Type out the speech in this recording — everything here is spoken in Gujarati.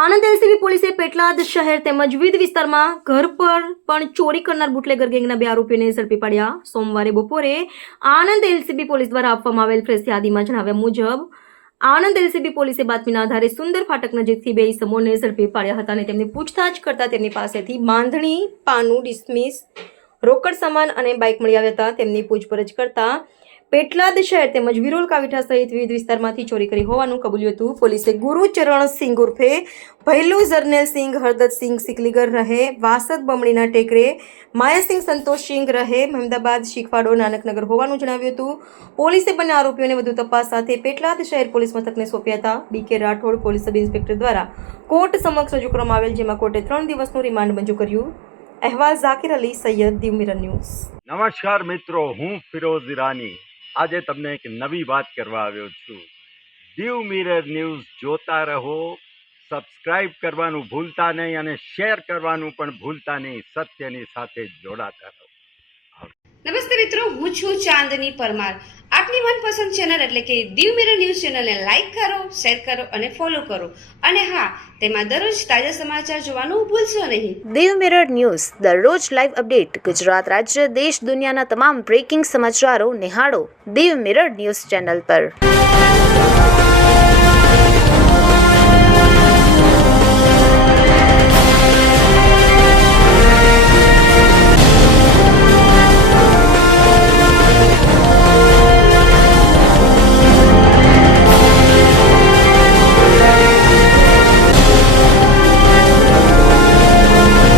આણંદ એલસીબી પોલીસે પેટલાદ શહેર તેમજ વિવિધ વિસ્તારમાં ઘર પર પણ ચોરી કરનાર બુટલેગર ગેંગના 2 આરોપીઓને ઝડપી પાડ્યા. સોમવારે બપોરે આણંદ એલસીબી પોલીસ દ્વારા આપવામાં આવેલ પ્રેસ યાદીમાં જણાવ્યા મુજબ આણંદ એલસીબી પોલીસે બાતમીના આધારે સુંદર ફાટક નજીકથી 2 ઇસમોને ઝડપી પાડ્યા હતા અને તેમની પૂછતાછ કરતા તેમની પાસેથી બાંધણી, પાનું, ડિસમિસ, રોકડ સામાન અને બાઇક મળી આવ્યા હતા. તેમની પૂછપરછ કરતા પેટલાદ શહેર તેમજ વિરોલ કાવીઠા સહિત વિવિધ વિસ્તારમાંથી ચોરી કરી હોવાનું કબૂલ્યું હતું. પોલીસે ગુરુચરણ સિંઘ ઉર્ફે ભૈલું જરનેલ સિંઘ, હરદતસિંહ સિકલીગર રહે વાસદ બમણીના ટેકરે, માયાસિંહ સંતોષસિંહ રહે મહેમદાબાદ શીખવાડો નાનકનગર હોવાનું જણાવ્યું હતું. પોલીસે બંને આરોપીઓને વધુ તપાસ સાથે પેટલાદ શહેર પોલીસ મથકને સોંપ્યા હતા. બીકે રાઠોડ પોલીસ સબ ઇન્સ્પેક્ટર દ્વારા કોર્ટ સમક્ષ રજૂ કરવામાં આવેલ, જેમાં કોર્ટે 3 દિવસનું રિમાન્ડ મંજૂર કર્યું. અહેવાલ ઝાકિર અલી સૈયદ, દીવ મિરર ન્યૂઝ. નમસ્કાર મિત્રો, હું ફિરોઝ ઈરાની આજે તમને એક નવી વાત કરવા આવ્યો છું. દીવ મિરર ન્યૂઝ જોતા રહો, સબસ્ક્રાઇબ કરવાનું ભૂલતા નહીં અને શેર કરવાનું પણ ભૂલતા નહીં. સત્યની સાથે જોડાતા રહો. નમસ્તે મિત્રો, હું છું ચાંદની પરમાર. આપની મનપસંદ ચેનલ એટલે કે દીવ મિરર ન્યૂઝ ચેનલને લાઈક કરો, શેર કરો અને ફોલો કરો. અને હા, તેમાં દરરોજ તાજા સમાચાર જોવાનું ભૂલશો નહીં. દીવ મિરર ન્યૂઝ દરરોજ લાઈવ અપડેટ ગુજરાત રાજ્ય, દેશ, દુનિયાના તમામ બ્રેકિંગ સમાચારો નિહાળો દીવ મિરર ન્યૂઝ ચેનલ પર.